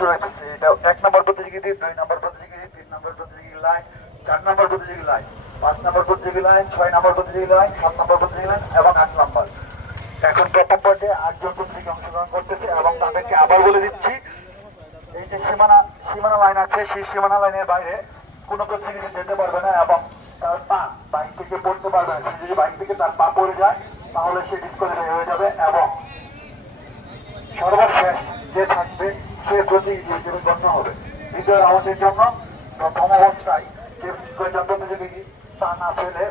শুরু হয়েছে। এটা 1 নম্বর প্রতিযোগী, 2 নম্বর প্রতিযোগী, 3 নম্বর প্রতিযোগী লাইন, 4 নম্বর প্রতিযোগী লাইন, 5 নম্বর প্রতিযোগী লাইন, 6 নম্বর প্রতিযোগী লাইন, 7 নম্বর প্রতিযোগী লাইন এবং 8 নম্বর। এখন প্রথম পর্যায়ে 8 জন প্রতিযোগী অংশগ্রহণ করতেছে এবং তাদেরকে আবার বলে দিচ্ছি, এই যে সীমানা লাইন আছে, সেই সীমানা লাইনের বাইরে কোনো প্রতিযোগী যেতে পারবে না এবং তার পা বাইক থেকে পড়তে পারবে না। সে যদি বাইক থেকে তার পা পড়ে যায় তাহলে সে ডিসকোয়ালিফাই হয়ে যাবে এবং সর্বশেষ যে থাকবে সে প্রতিযোগী হিসেবে গণ্য হবে। দ্বিতীয় রাউন্ডের জন্য প্রথম অবস্থায় যে কয়জন প্রতিযোগী তা না ফেলে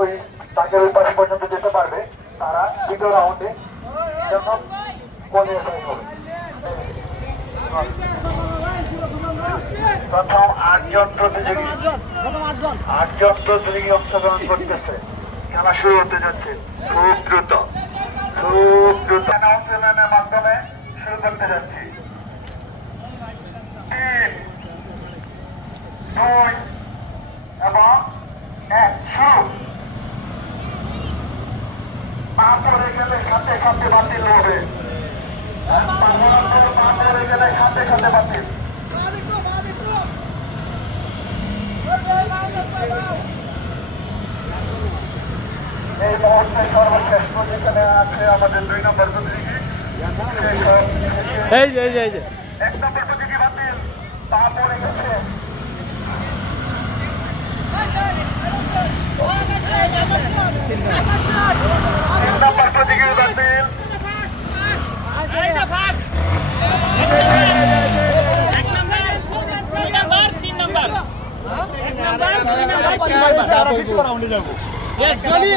ওই তাকে ওই পাশে পর্যন্ত যেতে পারবে, তারা দ্বিতীয় রাউন্ডে জন্য কোয়ালিফাই হবে। প্রথম 8 জন প্রতিযোগী অংশগ্রহণ করতেছে। খেলা শুরু হতে যাচ্ছে খুব দ্রুত অ্যানাউন্সমেন্টের মাধ্যমে শুরু করতে যাচ্ছি। 3, 2 এবং 1 শুরু। পা পড়ে গেলে সাথে সাথে বাতিল হবে। পা পড়ে গেলে সাথে সাথে বাতিল। এই মুহূর্তে সর্বশেষ পজিশনে আছে আমাদের 2 নম্বর প্রতিযোগী। 1 নম্বর প্রতিযোগী বাতিল, পা পড়ে গেছে। 3 নম্বর প্রতিযোগী বাতিল। একজনই